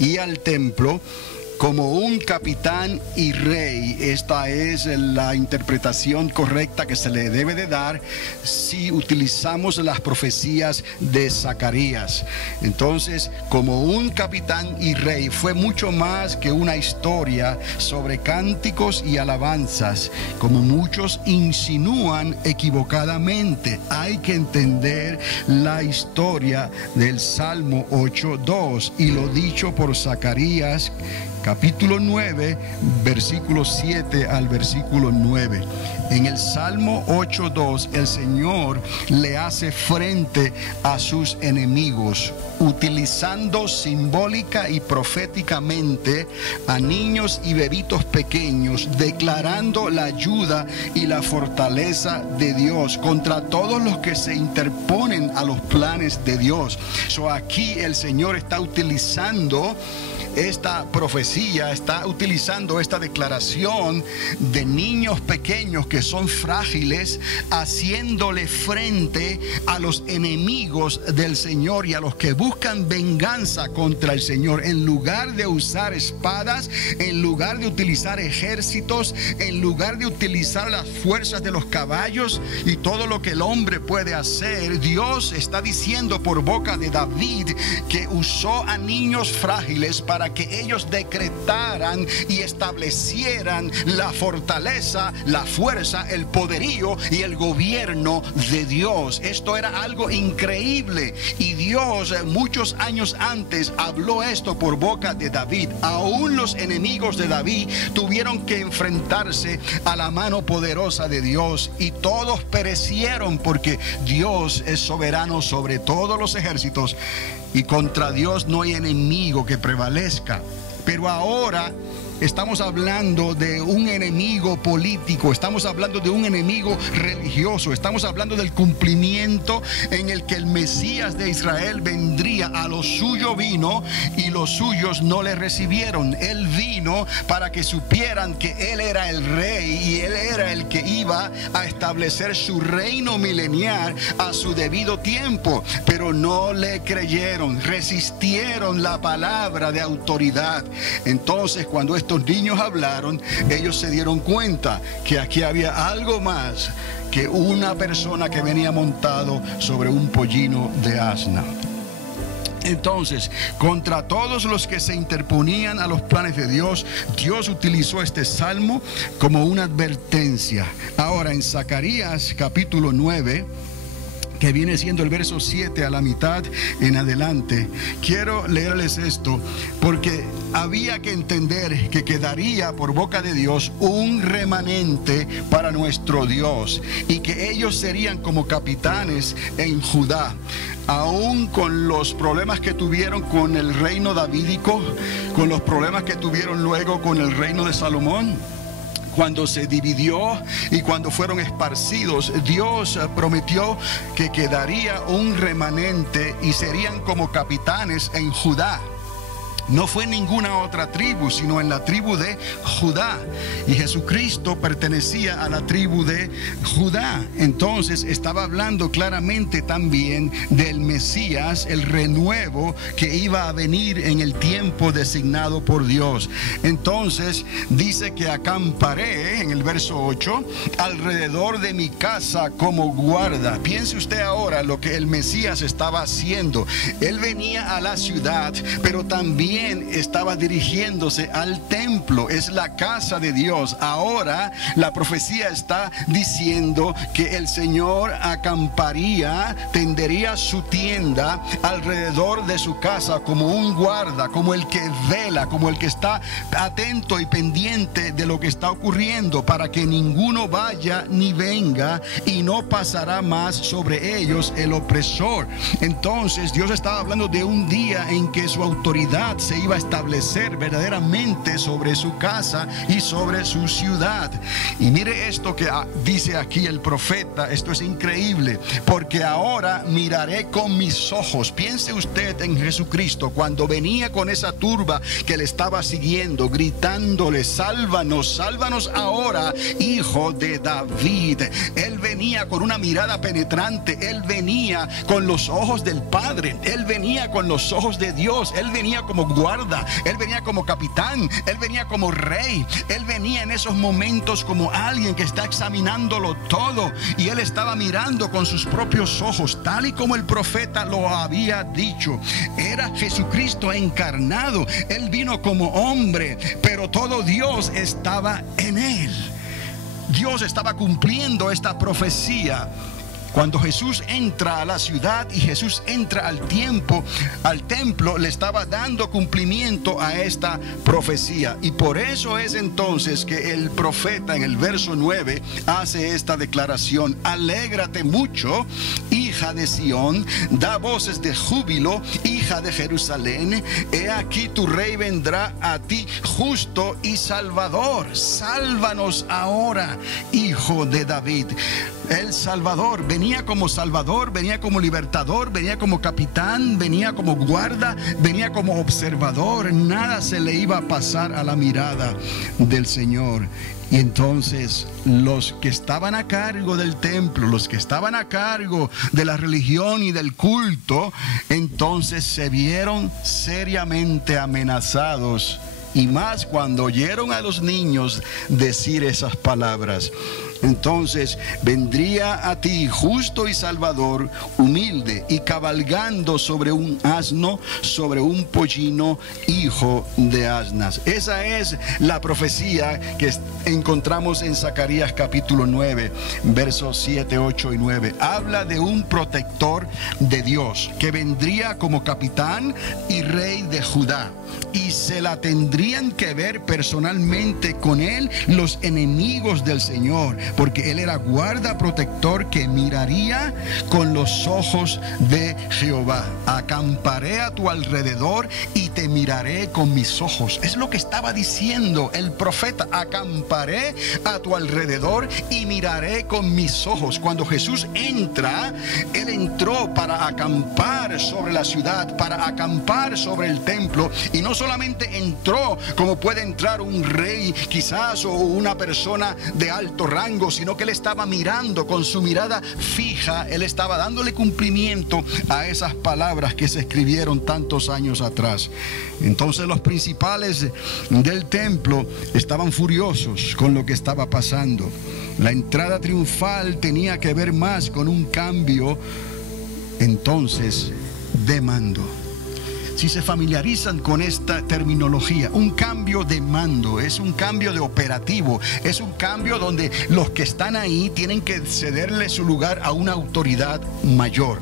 y al templo como un capitán y rey. Esta es la interpretación correcta que se le debe de dar si utilizamos las profecías de Zacarías. Entonces, como un capitán y rey, fue mucho más que una historia sobre cánticos y alabanzas, como muchos insinúan equivocadamente. Hay que entender la historia del Salmo 8:2 y lo dicho por Zacarías, capítulo 9, versículo 7 al versículo 9. En el Salmo 8:2, el Señor le hace frente a sus enemigos, utilizando simbólica y proféticamente a niños y bebitos pequeños, declarando la ayuda y la fortaleza de Dios contra todos los que se interponen a los planes de Dios. Aquí el Señor está utilizando esta profecía, está utilizando esta declaración de niños pequeños que son frágiles, haciéndole frente a los enemigos del Señor y a los que buscan venganza contra el Señor. En lugar de usar espadas, en lugar de utilizar ejércitos, en lugar de utilizar las fuerzas de los caballos y todo lo que el hombre puede hacer, Dios está diciendo por boca de David que usó a niños frágiles para que ellos decretaran y establecieran la fortaleza, la fuerza, el poderío y el gobierno de Dios. Esto era algo increíble y Dios muchos años antes habló esto por boca de David. Aún los enemigos de David tuvieron que enfrentarse a la mano poderosa de Dios y todos perecieron, porque Dios es soberano sobre todos los ejércitos y contra Dios no hay enemigo que prevalezca. Pero ahora estamos hablando de un enemigo político, estamos hablando de un enemigo religioso, estamos hablando del cumplimiento en el que el Mesías de Israel vendría. A lo suyo vino y los suyos no le recibieron. Él vino para que supieran que Él era el rey y Él era el que iba a establecer su reino milenial a su debido tiempo, pero no le creyeron, resistieron la palabra de autoridad. Entonces, cuando estos niños hablaron, ellos se dieron cuenta que aquí había algo más que una persona que venía montado sobre un pollino de asna. Entonces, contra todos los que se interponían a los planes de Dios, Dios utilizó este salmo como una advertencia. Ahora, en Zacarías capítulo 9, que viene siendo el verso 7 a la mitad en adelante, quiero leerles esto porque había que entender que quedaría por boca de Dios un remanente para nuestro Dios y que ellos serían como capitanes en Judá. Aún con los problemas que tuvieron con el reino davídico, con los problemas que tuvieron luego con el reino de Salomón, cuando se dividió y cuando fueron esparcidos, Dios prometió que quedaría un remanente y serían como capitanes en Judá. No fue en ninguna otra tribu, sino en la tribu de Judá. Y Jesucristo pertenecía a la tribu de Judá. Entonces estaba hablando claramente también del Mesías, el renuevo que iba a venir en el tiempo designado por Dios. Entonces dice que acamparé, en el verso 8, alrededor de mi casa como guarda. Piense usted ahora lo que el Mesías estaba haciendo. Él venía a la ciudad, pero también estaba dirigiéndose al templo. Es la casa de Dios. Ahora la profecía está diciendo que el Señor acamparía, tendería su tienda alrededor de su casa como un guarda, como el que vela, como el que está atento y pendiente de lo que está ocurriendo, para que ninguno vaya ni venga, y no pasará más sobre ellos el opresor. Entonces Dios estaba hablando de un día en que su autoridad se iba a establecer verdaderamente sobre su casa y sobre su ciudad. Y mire esto que dice aquí el profeta. Esto es increíble, porque ahora miraré con mis ojos. Piense usted en Jesucristo cuando venía con esa turba que le estaba siguiendo, gritándole: sálvanos, sálvanos ahora, hijo de David. Él venía con una mirada penetrante. Él venía con los ojos del Padre. Él venía con los ojos de Dios. Él venía como guarda, Él venía como capitán, Él venía como rey, Él venía en esos momentos como alguien que está examinándolo todo, y Él estaba mirando con sus propios ojos, tal y como el profeta lo había dicho. Era Jesucristo encarnado. Él vino como hombre, pero todo Dios estaba en Él. Dios estaba cumpliendo esta profecía. Cuando Jesús entra a la ciudad y Jesús entra al templo, le estaba dando cumplimiento a esta profecía. Y por eso es entonces que el profeta en el verso 9 hace esta declaración: alégrate mucho, hija de Sión, da voces de júbilo, hija de Jerusalén. He aquí tu rey vendrá a ti, justo y salvador. Sálvanos ahora, hijo de David. El Salvador venía como libertador, venía como capitán, venía como guarda, venía como observador. Nada se le iba a pasar a la mirada del Señor. Y entonces los que estaban a cargo del templo, los que estaban a cargo de la religión y del culto, entonces se vieron seriamente amenazados. Y más cuando oyeron a los niños decir esas palabras. Entonces vendría a ti justo y salvador, humilde y cabalgando sobre un asno, sobre un pollino, hijo de asnas. Esa es la profecía que encontramos en Zacarías capítulo 9, versos 7, 8 y 9. Habla de un protector de Dios que vendría como capitán y rey de Judá. Y se la tendrían que ver personalmente con él los enemigos del Señor, porque él era guarda protector que miraría con los ojos de Jehová. Acamparé a tu alrededor y te miraré con mis ojos. Es lo que estaba diciendo el profeta: acamparé a tu alrededor y miraré con mis ojos. Cuando Jesús entra, él entró para acampar sobre la ciudad, para acampar sobre el templo. Y no solamente entró como puede entrar un rey quizás o una persona de alto rango, sino que él estaba mirando con su mirada fija. Él estaba dándole cumplimiento a esas palabras que se escribieron tantos años atrás. Entonces los principales del templo estaban furiosos con lo que estaba pasando. La entrada triunfal tenía que ver más con un cambio entonces de mando. Si se familiarizan con esta terminología, un cambio de mando es un cambio de operativo, es un cambio donde los que están ahí tienen que cederle su lugar a una autoridad mayor.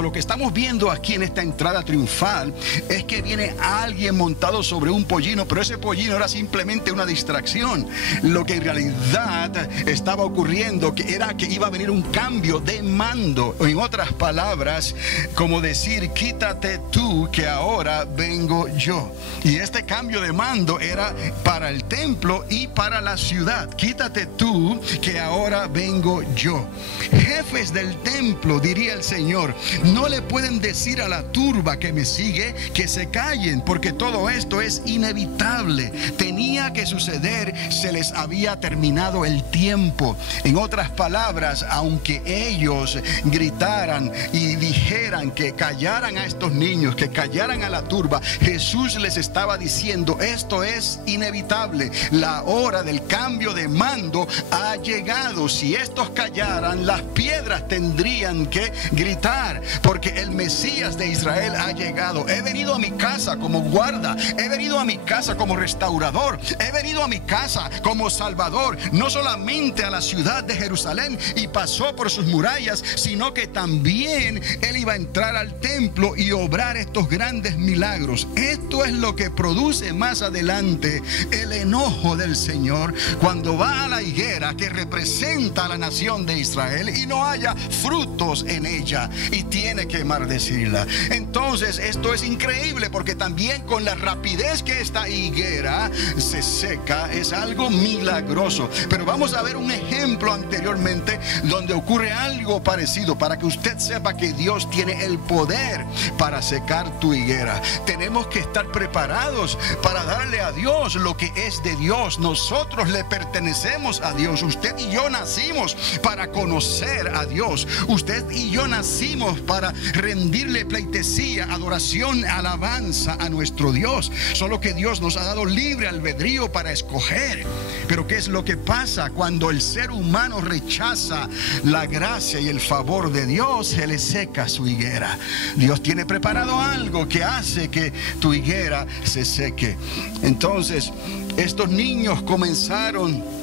Lo que estamos viendo aquí en esta entrada triunfal es que viene alguien montado sobre un pollino, pero ese pollino era simplemente una distracción. Lo que en realidad estaba ocurriendo era que iba a venir un cambio de mando. En otras palabras, como decir: quítate tú, que ahora vengo yo. Y este cambio de mando era para el templo y para la ciudad. Quítate tú, que ahora vengo yo. Jefes del templo, diría el Señor, no le pueden decir a la turba que me sigue que se callen, porque todo esto es inevitable. Tenía que suceder, se les había terminado el tiempo. En otras palabras, aunque ellos gritaran y dijeran que callaran a estos niños, que callaran a la turba, Jesús les estaba diciendo: esto es inevitable, la hora del cambio de mando ha llegado. Si estos callaran, las piedras tendrían que gritar, porque el Mesías de Israel ha llegado. He venido a mi casa como guarda, he venido a mi casa como restaurador, he venido a mi casa como salvador, no solamente a la ciudad de Jerusalén y pasó por sus murallas, sino que también él iba a entrar al templo y obrar estos grandes milagros. Esto es lo que produce más adelante el enojo del Señor cuando va a la higuera que representa a la nación de Israel y no haya frutos en ella y tiene que maldecirla. Entonces esto es increíble, porque también con la rapidez que esta higuera se seca es algo milagroso. Pero vamos a ver un ejemplo anteriormente donde ocurre algo parecido, para que usted sepa que Dios tiene el poder para secar tu higuera. ahora. Tenemos que estar preparados para darle a Dios lo que es de Dios. Nosotros le pertenecemos a Dios. Usted y yo nacimos para conocer a Dios. Usted y yo nacimos para rendirle pleitesía, adoración, alabanza a nuestro Dios. Solo que Dios nos ha dado libre albedrío para escoger. Pero ¿qué es lo que pasa cuando el ser humano rechaza la gracia y el favor de Dios? Se le seca su higuera. Dios tiene preparado algo que hace que tu higuera se seque. Entonces, estos niños comenzaron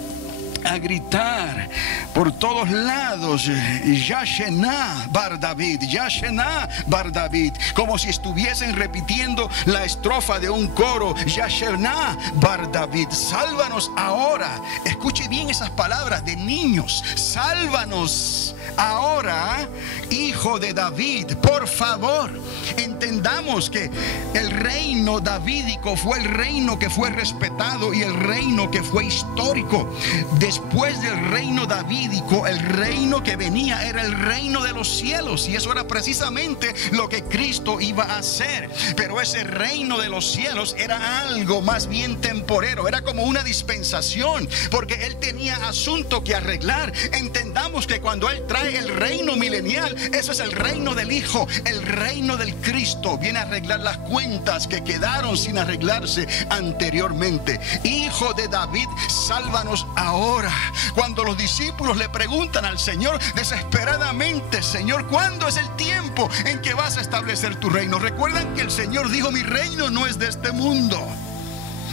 a gritar por todos lados: Yashena Bar David, Yashena Bar David, como si estuviesen repitiendo la estrofa de un coro: Yashena Bar David, sálvanos ahora. Escuche bien esas palabras de niños: sálvanos ahora, hijo de David, por favor. Entendamos que el reino davídico fue el reino que fue respetado y el reino que fue histórico. Después del reino davídico, el reino que venía era el reino de los cielos, y eso era precisamente lo que Cristo iba a hacer. Pero ese reino de los cielos era algo más bien temporero, era como una dispensación, porque Él tenía asunto que arreglar. Entendamos que cuando Él trae el reino milenial, eso es el reino del Hijo, el reino del Cristo. Viene a arreglar las cuentas que quedaron sin arreglarse anteriormente. Hijo de David, sálvanos ahora. Cuando los discípulos le preguntan al Señor desesperadamente: Señor, ¿cuándo es el tiempo en que vas a establecer tu reino? Recuerdan que el Señor dijo: mi reino no es de este mundo.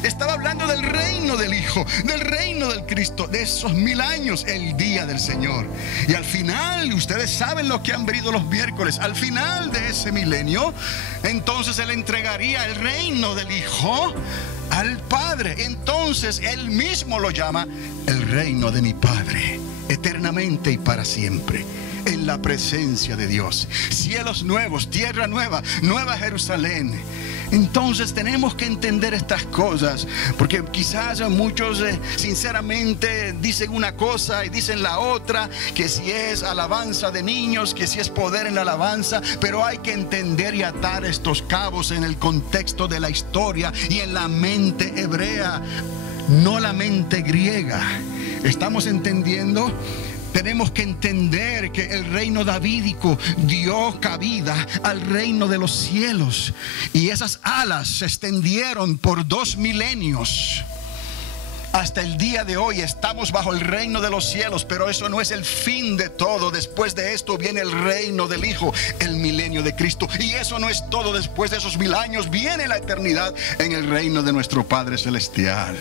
Estaba hablando del reino del Hijo, del reino del Cristo, de esos 1000 años, el día del Señor. Y al final, ustedes saben lo que han venido los miércoles, al final de ese milenio, entonces Él entregaría el reino del Hijo al Padre. Entonces Él mismo lo llama el reino de mi Padre, eternamente y para siempre, en la presencia de Dios. Cielos nuevos, tierra nueva, nueva Jerusalén. Entonces tenemos que entender estas cosas, porque quizás muchos sinceramente dicen una cosa y dicen la otra, que si es alabanza de niños, que si es poder en la alabanza, pero hay que entender y atar estos cabos en el contexto de la historia y en la mente hebrea, no la mente griega. ¿Estamos entendiendo? Tenemos que entender que el reino davídico dio cabida al reino de los cielos, y esas alas se extendieron por 2 milenios. Hasta el día de hoy estamos bajo el reino de los cielos, pero eso no es el fin de todo. Después de esto viene el reino del Hijo, el milenio de Cristo. Y eso no es todo. Después de esos 1000 años viene la eternidad en el reino de nuestro Padre Celestial.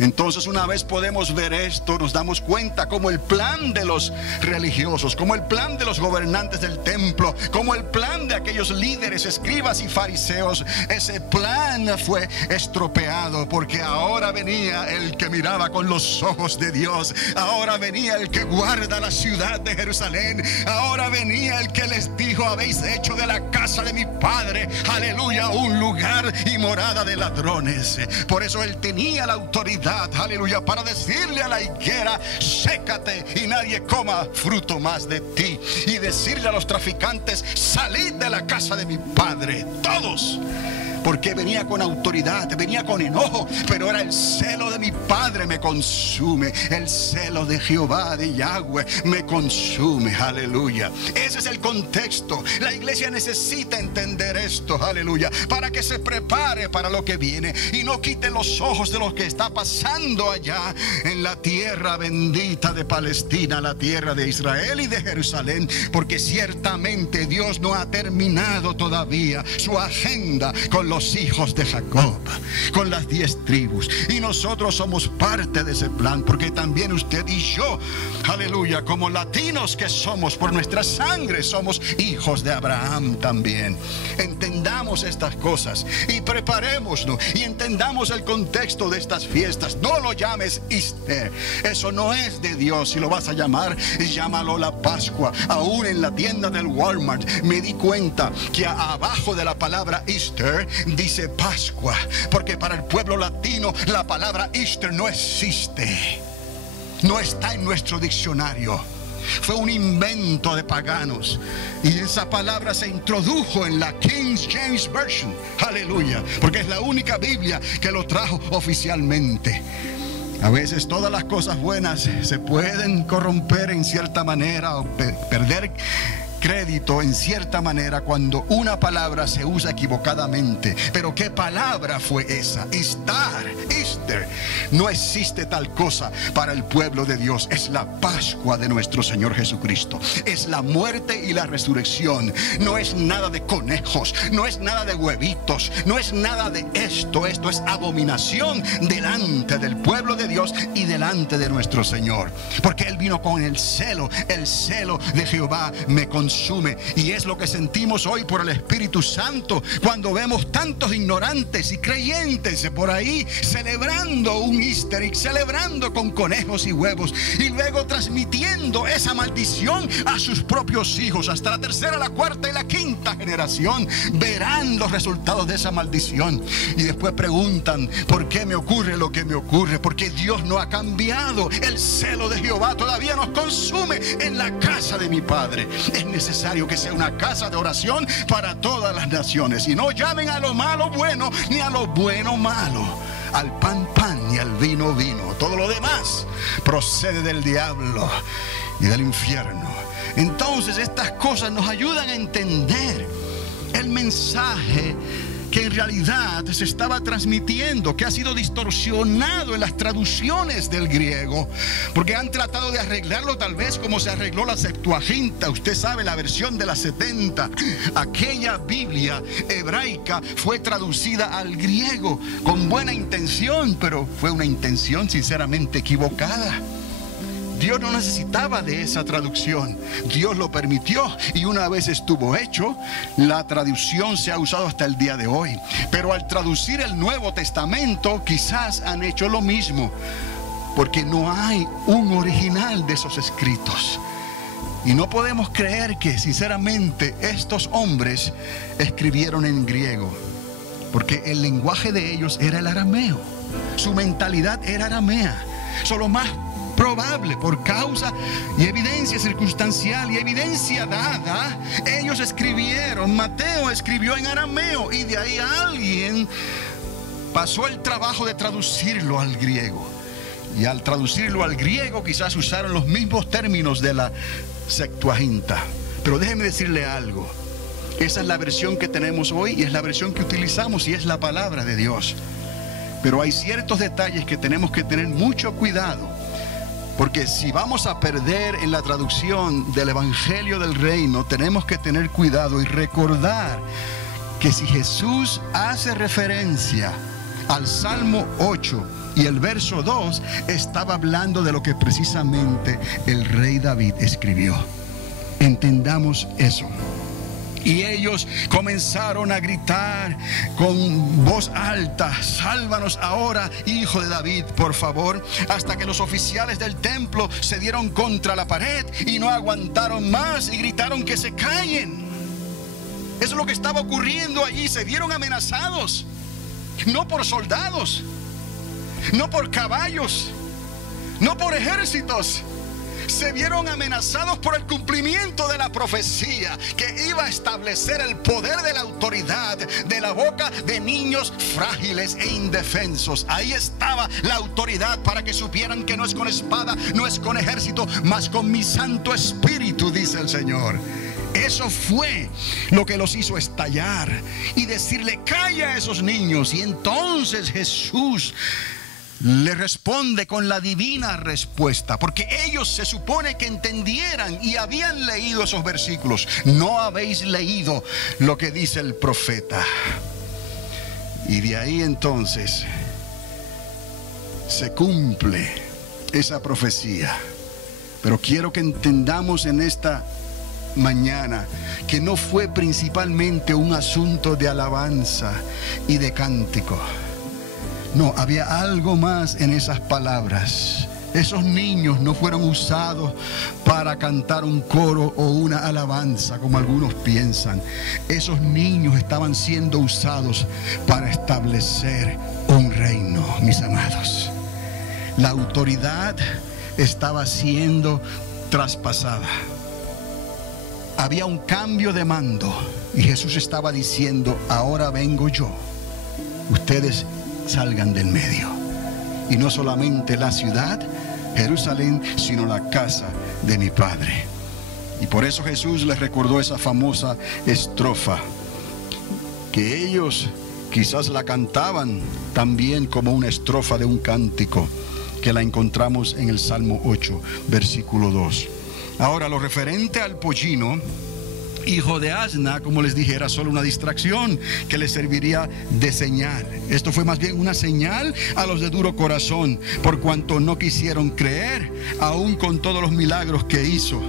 Entonces, una vez podemos ver esto, nos damos cuenta como el plan de los religiosos, como el plan de los gobernantes del templo, como el plan de aquellos líderes, escribas y fariseos, ese plan fue estropeado, porque ahora venía el que miraba con los ojos de Dios, ahora venía el que guarda la ciudad de Jerusalén, ahora venía el que les dijo: habéis hecho de la casa de mi Padre, aleluya, un lugar y morada de ladrones. Por eso Él tenía la autoridad, aleluya, para decirle a la higuera: sécate y nadie coma fruto más de ti, y decirle a los traficantes: salid de la casa de mi Padre, todos. Porque venía con autoridad, venía con enojo, pero era el celo de mi Padre me consume, el celo de Jehová, de Yahweh, me consume, aleluya. Ese es el contexto. La iglesia necesita entender esto, aleluya, para que se prepare para lo que viene y no quite los ojos de lo que está pasando allá en la tierra bendita de Palestina, la tierra de Israel y de Jerusalén, porque ciertamente Dios no ha terminado todavía su agenda con los hijos de Jacob, con las 10 tribus, y nosotros somos parte de ese plan, porque también usted y yo, aleluya, como latinos que somos, por nuestra sangre somos hijos de Abraham también. Entendamos estas cosas y preparémonos y entendamos el contexto de estas fiestas. No lo llames Easter, eso no es de Dios. Si lo vas a llamar, llámalo la Pascua. Aún en la tienda del Walmart me di cuenta que abajo de la palabra Easter dice Pascua, porque para el pueblo latino la palabra Easter no existe, no está en nuestro diccionario. Fue un invento de paganos. Y esa palabra se introdujo en la King James Version. Aleluya. Porque es la única Biblia que lo trajo oficialmente. A veces todas las cosas buenas se pueden corromper en cierta manera o perder crédito en cierta manera cuando una palabra se usa equivocadamente. Pero ¿qué palabra fue esa? Easter. No existe tal cosa para el pueblo de Dios. Es la Pascua de nuestro Señor Jesucristo. Es la muerte y la resurrección. No es nada de conejos, no es nada de huevitos, no es nada de esto. Esto es abominación delante del pueblo de Dios y delante de nuestro Señor. Porque Él vino con el celo de Jehová me consume. Y es lo que sentimos hoy por el Espíritu Santo cuando vemos tantos ignorantes y creyentes por ahí celebrando un Easter egg, celebrando con conejos y huevos, y luego transmitiendo esa maldición a sus propios hijos. Hasta la tercera, la cuarta y la quinta generación verán los resultados de esa maldición. Y después preguntan: ¿por qué me ocurre lo que me ocurre? Porque Dios no ha cambiado. El celo de Jehová todavía nos consume en la casa de mi Padre. Es necesario que sea una casa de oración para todas las naciones. Y no llamen a lo malo bueno, ni a lo bueno malo. Al pan pan y al vino vino. Todo lo demás procede del diablo y del infierno. Entonces estas cosas nos ayudan a entender el mensaje que en realidad se estaba transmitiendo, que ha sido distorsionado en las traducciones del griego, porque han tratado de arreglarlo tal vez como se arregló la Septuaginta. Usted sabe, la versión de la 70. Aquella Biblia hebraica fue traducida al griego con buena intención, pero fue una intención sinceramente equivocada. Dios no necesitaba de esa traducción. Dios lo permitió, y una vez estuvo hecho, la traducción se ha usado hasta el día de hoy. Pero al traducir el Nuevo Testamento, quizás han hecho lo mismo, porque no hay un original de esos escritos. Y no podemos creer que sinceramente estos hombres escribieron en griego, porque el lenguaje de ellos era el arameo. Su mentalidad era aramea. Solo más probable, por causa y evidencia circunstancial y evidencia dada, ellos escribieron. Mateo escribió en arameo, y de ahí alguien pasó el trabajo de traducirlo al griego. Y al traducirlo al griego quizás usaron los mismos términos de la Septuaginta. Pero déjeme decirle algo: esa es la versión que tenemos hoy y es la versión que utilizamos, y es la palabra de Dios. Pero hay ciertos detalles que tenemos que tener mucho cuidado, porque si vamos a perder en la traducción del Evangelio del Reino, tenemos que tener cuidado y recordar que si Jesús hace referencia al Salmo 8 y el verso 2, estaba hablando de lo que precisamente el rey David escribió. Entendamos eso. Y ellos comenzaron a gritar con voz alta: sálvanos ahora, hijo de David, por favor. Hasta que los oficiales del templo se dieron contra la pared y no aguantaron más y gritaron que se callen. Eso es lo que estaba ocurriendo allí. Se vieron amenazados, no por soldados, no por caballos, no por ejércitos. Se vieron amenazados por el cumplimiento de la profecía que iba a establecer el poder de la autoridad de la boca de niños frágiles e indefensos. Ahí estaba la autoridad para que supieran que no es con espada, no es con ejército, mas con mi Santo Espíritu, dice el Señor. Eso fue lo que los hizo estallar y decirle: calla a esos niños. Y entonces Jesús le responde con la divina respuesta, porque ellos se supone que entendieran y habían leído esos versículos. No habéis leído lo que dice el profeta. Y de ahí entonces se cumple esa profecía. Pero quiero que entendamos en esta mañana que no fue principalmente un asunto de alabanza y de cántico. No, había algo más en esas palabras. Esos niños no fueron usados para cantar un coro o una alabanza, como algunos piensan. Esos niños estaban siendo usados para establecer un reino, mis amados. La autoridad estaba siendo traspasada. Había un cambio de mando y Jesús estaba diciendo: ahora vengo yo, ustedes salgan del medio. Y no solamente la ciudad Jerusalén, sino la casa de mi Padre. Y por eso Jesús les recordó esa famosa estrofa, que ellos quizás la cantaban también como una estrofa de un cántico, que la encontramos en el Salmo 8, versículo 2. Ahora, lo referente al pollino, hijo de asna, como les dije, era solo una distracción que les serviría de señal. Esto fue más bien una señal a los de duro corazón, por cuanto no quisieron creer, aún con todos los milagros que hizo.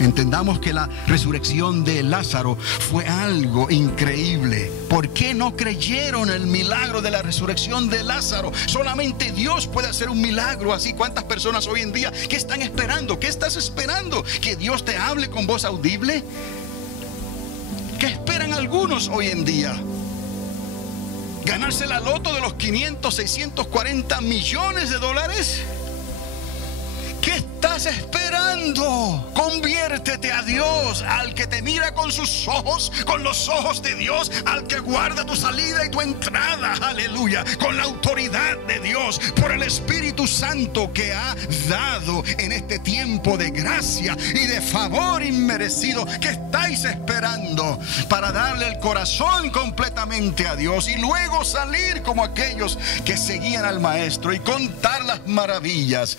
Entendamos que la resurrección de Lázaro fue algo increíble. ¿Por qué no creyeron el milagro de la resurrección de Lázaro? Solamente Dios puede hacer un milagro así. ¿Cuántas personas hoy en día que están esperando? ¿Qué estás esperando? ¿Que Dios te hable con voz audible? ¿Qué esperan algunos hoy en día? ¿Ganarse la loto de los 500, 640 millones de dólares? ¿Qué estás esperando? Conviértete a Dios, al que te mira con sus ojos, con los ojos de Dios, al que guarda tu salida y tu entrada, aleluya, con la autoridad de Dios, por el Espíritu Santo que ha dado en este tiempo de gracia y de favor inmerecido. ¿Qué estáis esperando para darle el corazón completamente a Dios y luego salir como aquellos que seguían al Maestro y contar las maravillas